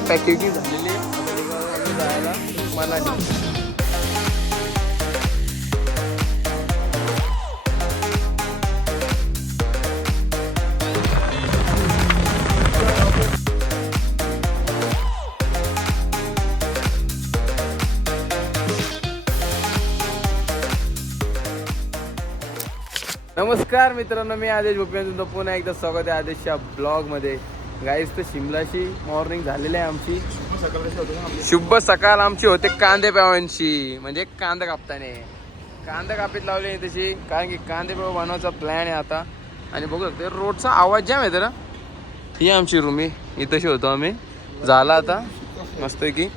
Packaging झालेली आता निघालो आम्ही जायला मनाली. नमस्कार मित्रांनो, मी आदेश भोपळे. तुमचं पुन्हा एकदा स्वागत आहे आदेशच्या ब्लॉगमध्ये. गाईज तर शिमलाची मॉर्निंग झालेली आहे आमची. शुभ सकाळ आमची होते कांदे पेवांची, म्हणजे कांदा कापताने कांदा कापीत लावली तशी, कारण की कांदे पेवा बनवायचा प्लॅन आहे आता. आणि बघू शकते रोडचा आवाज जाम येतो ना. ही आमची रूम आहे, इथंशी होतो आम्ही. झाला आता मस्त की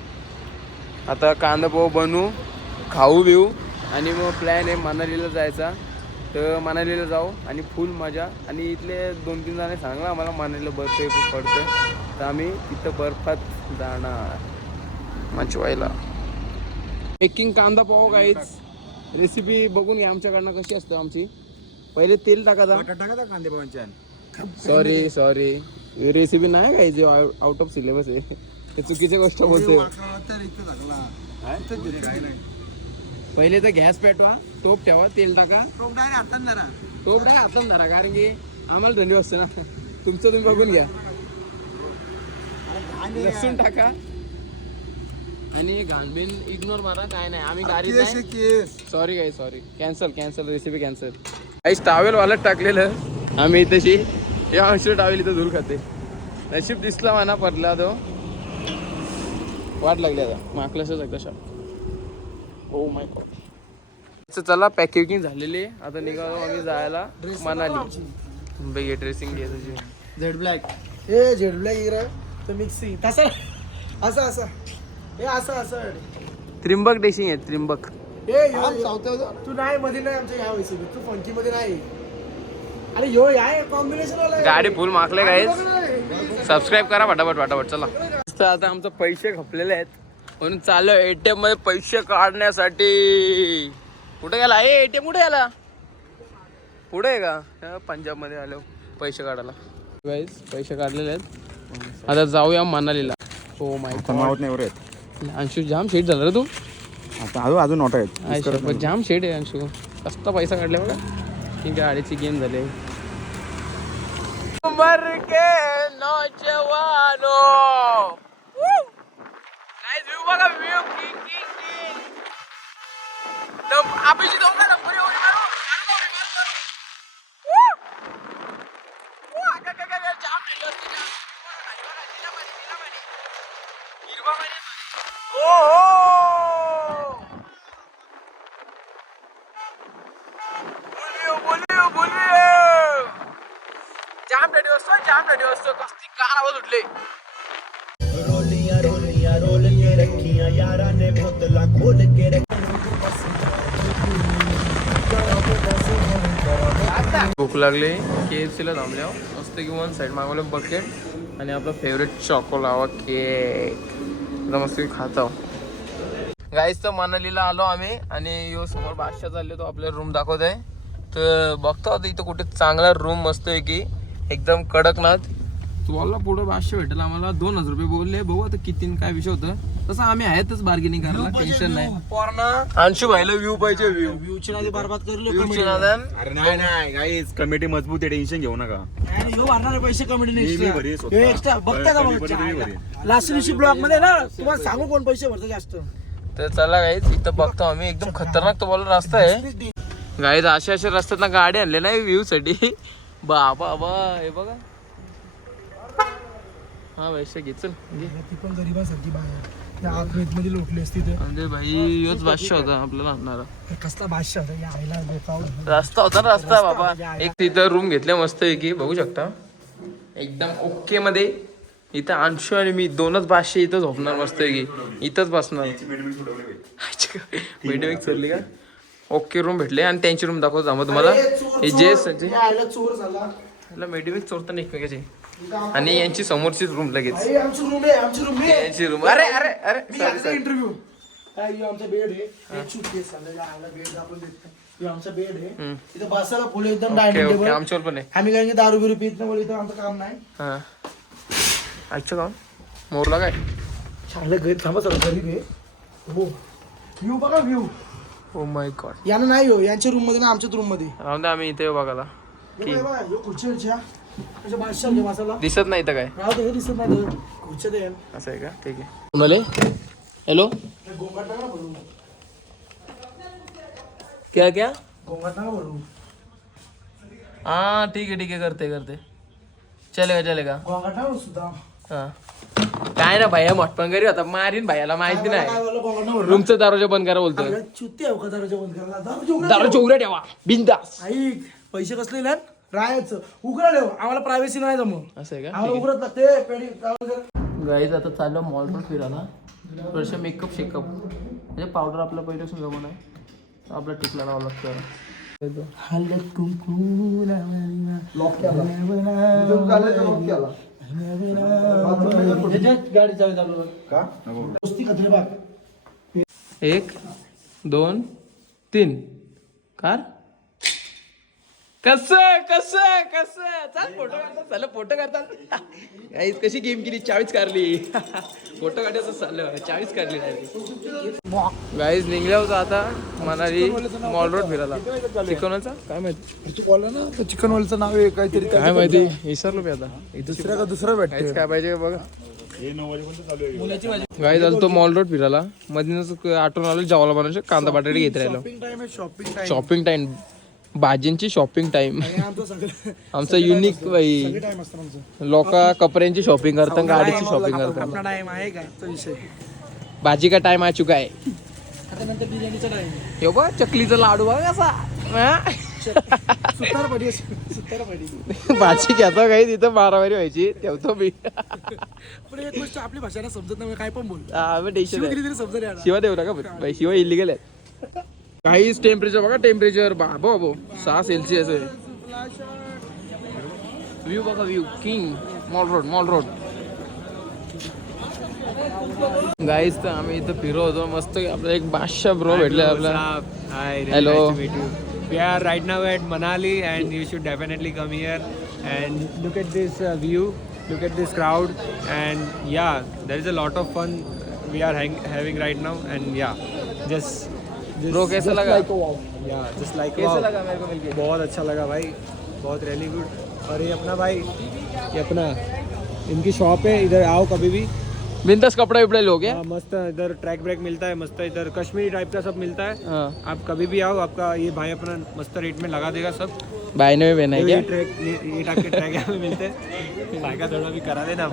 आता कांदा पोहा बनवू, खाऊ बिऊ, आणि मग प्लॅन आहे मनालीला जायचा. तर मनालीला जाऊ आणि फुल मजा. आणि इथले 2-3 जण सांगला आम्हाला मनालीला बर्फ पडतं, तर आम्ही तिथं बर्फात जाणार मचवायला. मेकिंग कांदा पाव गाईच रेसिपी बघून घ्या आमच्याकडनं कशी असतं आमची. पहिले तेल टाकायचा कांदे पावांच्या. सॉरी रेसिपी नाही काय, जे आउट ऑफ सिलेबस आहे ते चुकीच्या गोष्ट बोलते. पहिले तर गॅस पेटवा, टोप ठेवा, तेल टाका. टोप डाय हातात धरा, कारण की आम्हाला थंडी वाजते ना. तुमचं तुम्ही बघून घ्या. लसूण टाका आणि घाणबीन इग्नोर मारा. काय नाही, आम्ही गाडी नाही. Sorry cancel recipe cancel. काही टावेल वालत टाकलेलं आम्ही तशी. या अंशू टावेल इथं धूल खाते. नशीब दिसला म्हणा, पडला तो. वाट लागली आता माकलंच एकदा. Oh my God. चला पॅकेजिंग झालेली आहे आता निघालो आम्ही जायला मनाली. बघे ड्रेसिंग घे तुझी. झेड ब्लॅक तर मिक्सिंग तसं असं हे असं त्रिंबक ड्रेसिंग आहे, त्रिंबक. तू नाही मध्ये नाही आमच्या या वयसी, तू फंकी मध्ये नाही. अरे यो या कॉम्बिनेशन गाडी फुल माकले गाईज. सबस्क्राईब करा फटाफट चला. आता आमचं पैसे खपलेले आहेत म्हणून चालू ATM मध्ये पैसे काढण्यासाठी. कुठे गेला ATM? कुठे गेला? पुढे आहे का? पंजाब मध्ये आलो पैसे काढायला. गाईज पैसे काढलेले आहेत, आता जाऊया मनालीला. हो माय नाही अंशू जाम शेट झाला रे तू. आता अजून नोट आहेत, जाम शेट आहे अंशू. कसला पैसा काढला बघा. ही गाडीची गेम झाली. उमर के नौजवानो बघा व्ह्यू की आपली नंबर जाम रेडी असतो कसली कार आवाज उठले. रोल के रखियां यारा ने बोतला खोल के भूक लागली. KFC ला थांबल्यावर मस्त की वन साईड मागवलं बकेट आणि आपलं फेवरेट चॉकोलावा केक. मस्त खाता गाईस. तर मनालीला आलो आम्ही आणि यो समोर बादशाह चालले, तो आपल्याला रूम दाखवत आहे. तर बघतो आता इथं कुठे चांगला रूम मस्त आहे की एकदम कडकनाथ. तुम्हाला पुढे 500 भेटेल आम्हाला. 2000 रुपये बोलले. बघू आता किती काय विषय होतं. तसं आम्ही आहेतच बार्गेनिंग करायला, टेन्शन नाही. अंशू भाईला व्ह्यू पाहिजे. व्ह्यूची नादी बरबाद व्ह्यूची नादान. अरे नाही गाईज, कमिटी मजबूत आहे, टेन्शन घेऊ नका. भरणारे पैसे कमिटी एक्स्ट्रा बघता का भरेन. लास्ट दिवशी ब्लॉग मध्ये ना तुम्हाला सांगू कोण पैसे भरतो जास्त. तर चला गाईज, इथं बघतो आम्ही. एकदम खतरनाक तुम्हाला रस्ता आहे गाईज. अशा रस्त्यात गाडी आणले नाही व्ह्यू साठी. बाबा हे बघा. हा वैसे घे चल. ती पण गरिबांसारखी बाहेर त्या आतमध्ये लोटली असती तर. म्हणजे भाई योच बादशाह होता आपल्याला आणणारा. कसला बादशाह होता या आईला रस्ता होता ना, रस्ता बाबा. एक तिथं रूम घेतल्या मस्त आहे की बघू शकता एकदम ओके मध्ये. इथं अंशू आणि मी 2च बादशाह इथं झोपणार मस्त आहे की. इथंच बसणार. मीटिंग चालली का? ओके रूम भेटले आणि त्यांची रूम दाखवतो मग तुम्हाला. हे जे चोर झाला मेडिमिक चोरता एकमेकाचे. आणि यांची समोरची रूम लगेच. आमची रूम. अरे अरे अरे इंटरव्ह्यू आमचा बेड आहे. बेड आपण देतो. आमचा बेड आहे. इथं बसायला फुल एकदम डायनिंग टेबल. आमच्यावर पण आहे. आम्ही काही दारू बिरू पित नाही, इथं आमचं काम नाही. आजचं काम मोरला काय चांगलं घरी थांबा सर घरी घे हो व्ह्यू बघा व्ह्यू ओ माय गॉड यानं नाही हो यांच्या रूम मध्ये ना आमच्याच रूम मध्ये राहून द्या आम्ही इथे येऊ बघायला खुर्च्या बादशाह मसाला दिसत नाही तर काय राहू दे दिसत नाही खुर्च्या दे असं आहे का ठीक आहे कोणाले हॅलो गोंगाट नका भरू क्या क्या गोंगाट नका भरू हाँ ठीक आहे करते चलेगा गोंगाट नका भरू सुद्धा हा काय ना भैया मोठपण करी होता मारीन भैयाला माहिती काय नाही बोलला गोंगाट नका भरू रूमचा दरवाजा बंद करा बोलतो अरे चुत्ती आहे का दरवाजा बंद करायला दरवाजा उघडा दरवाजा उघडा ठेवा बिंदास ऐक पैसे कसले ना राहायचं उघडा ठेव आम्हाला प्रायव्हसी नाही जमत असं आहे आम्हाला उघडत लागते पेडी गाईज आता चाललो मॉल पण फिरायला थोडंसं मेकअप शेकअप म्हणजे पावडर आपला पहिल्यापासून जमून आहे आपला टिकला लावा लागतो हलत कुंकू लॉक गाडी चालू चालू का दोस्ती खतरे बाग 1 2 3 कार कस चल फोटो करतात गाईज कशी गेम केली 40 काढली फोटो काढायचं चाललं 40 काढली गाईज निघल्या होता आता मनाली मॉल रोड फिरायला चिकनचा काय माहिती तू बोलला ना तर चिकन वालचं नाव आहे काहीतरी काय माहिती विसरलो मी आता दुसऱ्या का दुसरं भेटत काय पाहिजे बघा हे 9 वाजेपर्यंत चालू आहे गाईज आलो तो मॉल रोड फिरायला मधूनच आठवण आलो जेवायला बनवायचं कांदा बटाटे घेत राहिलो शॉपिंग टाइम आहे शॉपिंग टाइम शॉपिंग टाइम भाजींची शॉपिंग टाइम आमचं सगळं आमचा युनिक बाई टाइम असतं आमचं लोक कपड्यांची शॉपिंग करतात गाडीची शॉपिंग करतात आपला टाइम आहे काय तो विषय भाजी का टाइम आ चुका आहे आता नंतर बिर्याणीचा टाइम हे बघ चकलीचा लाडू बघ कसा सुतार पडी भाजी घेतो काही तिथं बारावारी व्हायची ठेवतो मी पण एक गोष्ट आपली भाषा समजत नाही काय पण बोल आम्ही शिव टेन्शन कितीतरी समजत यार शिवा देऊ नका बाई शिवा इलिगल आहे काहीच टेम्परेचर बघा टेम्परेचर बाबो 6 सेल्सिअस आहे व्ह्यू बघा view king mall road guys तर आम्ही इथं फिरत होतो मस्त आपला एक बादशाह ब्रो भेटले आपला hello We are right now at Manali and you should definitely come here and look at this view, look at this crowd and yeah, there is a lot of fun we are having right now and yeah, just bro कैसा लगा yeah, just like कैसा wow. लगा मेरे को मिलके बहुत अच्छा लगा भाई, बहुत really good और ये अपना भाई, ये अपना इनकी शॉप है, इधर आओ कभी भी बिंदास कपड़े उपड़े लोग हैं मस्त इधर ट्रैक ब्रेक मिलता है, मस्त इधर कश्मीरी टाइप का सब मिलता है। हाँ। आप कभी भी आओ, आपका ये भाई अपना मस्त रेट में लगा देगा सब। भाई ने भी पहना है क्या ये ट्रैक ये टाइप के ट्रैक यहाँ पे मिलते हैं। भाई का थोड़ा भी करा देना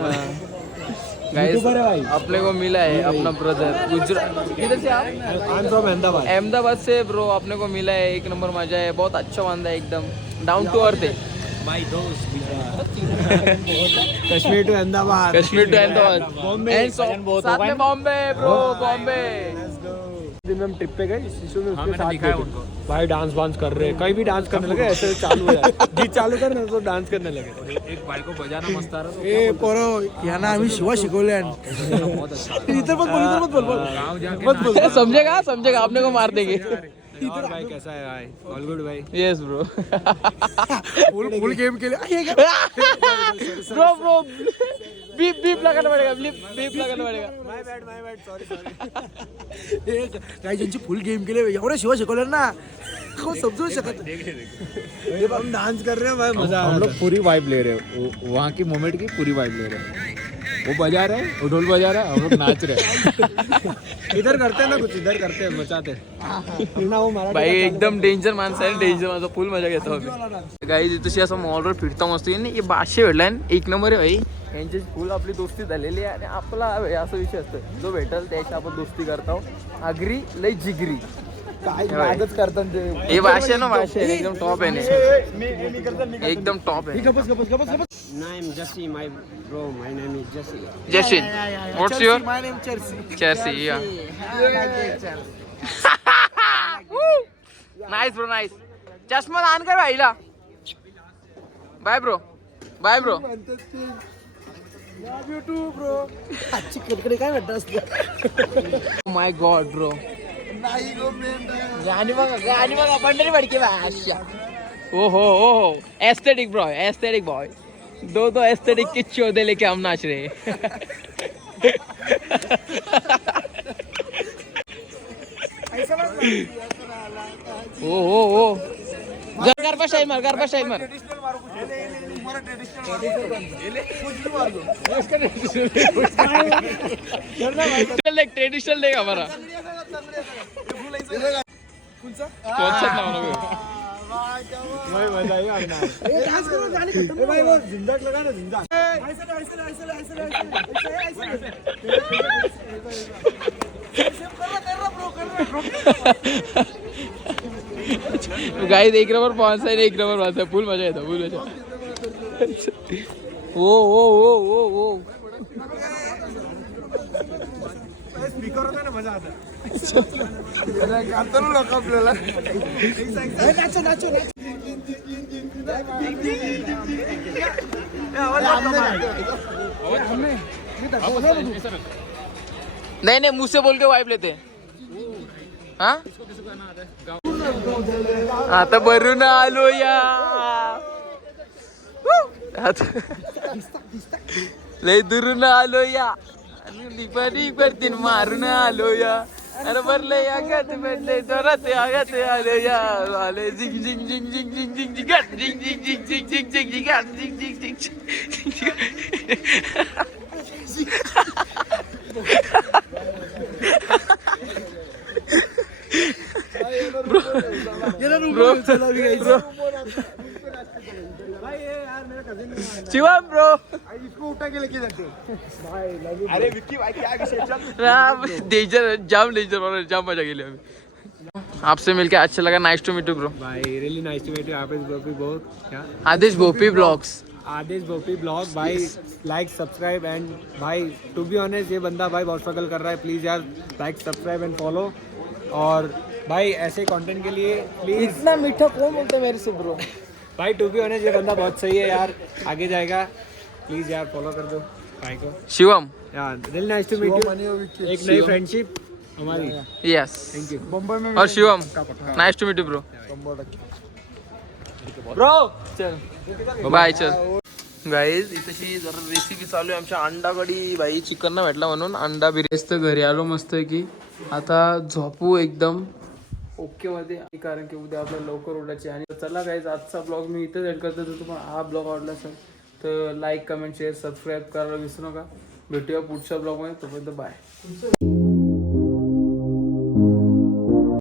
गाइस यूट्यूबर है भाई। अपने को मिला है अपना ब्रदर गुजरात किधर से आप I am from Ahmedabad. Ahmedabad say bro अपने को मिला है एक नंबर मजा है बहुत अच्छा बंदा है एकदम डाउन टू अर्थ है माय दोस्त Kashmir to Ahmedabad. Kashmir to Ahmedabad Bombay And साथ में बॉम्बे ब्रो बॉम्बे दिन में हम ट्रिप पे गए शिशु में उसके साथ गए थे। भाई डांस वांस कर रहे हैं, कहीं भी डांस करने लगे ऐसे चालू हो जाए गीत चालू करना तो डांस करने लगे। एक भाई को बजाना मस्त आ रहा ए पोरो यांना आम्ही शिवा शिकवले इतर मत बोल समझेगा अपने को मार देंगे और भाई कैसा है भाई? ऑल गुड भाई। यस ब्रो फुल गेम केले ब्रो बीप लगाना पड़ेगा बीप लगाना पड़ेगा माय बैड सॉरी काही ज्यांची फुल गेम केले एवढे शिवा शिकवले ना कोण समजू शकत हम डांस कर रहे हैं भाई, मजा आ हम रहा लोग पूरी वाइब ले रहे हैं, वहाँ की मोमेंट की पूरी वाइब ले रहे हैं। वो बजा रहे हैं, वो ढोल बजा रहा है, हम लोग नाच रहे हैं। इधर करते हैं ना कुछ, इधर करते हैं मचाते हैं ना वो मराठी भाई एकदम डेंजर माणसं आहे डेंजर माझा फुल मजा घेतो आम्ही काही तशी असं मॉलवर फिरता मस्त ये बादशे भेटलाय एक नंबर आहे भाई यांची फुल आपली दोस्ती झालेली आहे आणि आपला असा विषय असतो जो भेटल त्याची आपण दोस्ती करतो अग्री लय जिगरी काय नादच करतात ते हे भाषा ना भाषा एकदम टॉप आहे ना एकदम टॉप आहे गपस Name Jesse, my bro. My name is Jesse. जशिन व्हॉट्स युअर माय नेम चर्सी चर्सी या नाईस ब्रो नाईस चष्मा आण काय भाईला बाय ब्रो युट्यूब ब्रो आजची कडकडे काय वाटत असतं माय गॉड ब्रो नाही गो गाणी बघा पंढरी पडके भाषा ओ एस्थेटिक ब्रो एस्थेटिक बॉय दो एस्थेटिक के चौदे लेके हम नाच रहे हो हो हो गरबा स्टाईल मार गरबा स्टाईल मार ट्रेडिशनल डे हमारा कौन सा नाम है गाइस एक नंबर पहुंच है एक नंबर बात है फुल मजा येतो फुल मजा ओ ओ ओ ओ ओ स्पीकर होता ना मजा आता आपल्याला नाचो नाचो नहीं नहीं मुंह से बोल के वाइप लेते हाँ आता भरून आलो या लय दुरून आलो या परतीन मारून आलो या अरे भरले या गट भेटले जोरात आगत आलो या आले झिंग झिंग झिंग झिंग झिंग झिंग झिंग गट झिंग झिंग झिंग झिंग झिंग झिंग झिंग गट झिंग झिंग शिवम ब्रो इसको उठा के लेके जाते अरे विक्की भाई क्या विषय डेंजर जाम डेंजर जाम मजा गेली आम्ही आपसे मिलके अच्छा लगा nice to meet you bro भाई really nice to meet you Adesh Bhopi बहुत क्या आदेश भोपी ब्लॉग्स आदेश भोपी ब्लॉग भाई लाइक सब्सक्राइब एंड भाई टू बी ऑनेस्ट ये बंदा भाई बहुत स्ट्रगल कर रहा है प्लीज़ यार लाइक सब्सक्राइब एंड फॉलो और भाई ऐसे कंटेंट के लिए प्लीज़ इतना मीठा कौन बोलते हैं मेरे से ब्रो भाई टू बी ऑनेस्ट ये बंदा बहुत सही है यार आगे जाएगा प्लीज़ यार फॉलो कर दो भाई को शिवम यार really nice to meet you एक नई फ्रेंडशिप हमारी यस थैंक यू मुंबई में और Shivam nice to meet you bro bro चल बाय चल गाईज इथशी जरा रेसिपी चालू आहे आमच्या अंडा कढी भाई चिकन ना भेटला म्हणून अंडा बिर्याणी तर घरी आलो मस्त की आता झोपू एकदम ओके मध्ये कारण की उद्या आपल्याला लवकर उठायचे आणि चला गाईज आजचा ब्लॉग मी इथेच एंड करतो जर तुम्हाला हा ब्लॉग आवडला असेल तर लाईक कमेंट शेअर सबस्क्राईब करायला विसरू नका भेटूया पुढच्या ब्लॉगमध्ये तोपर्यंत बाय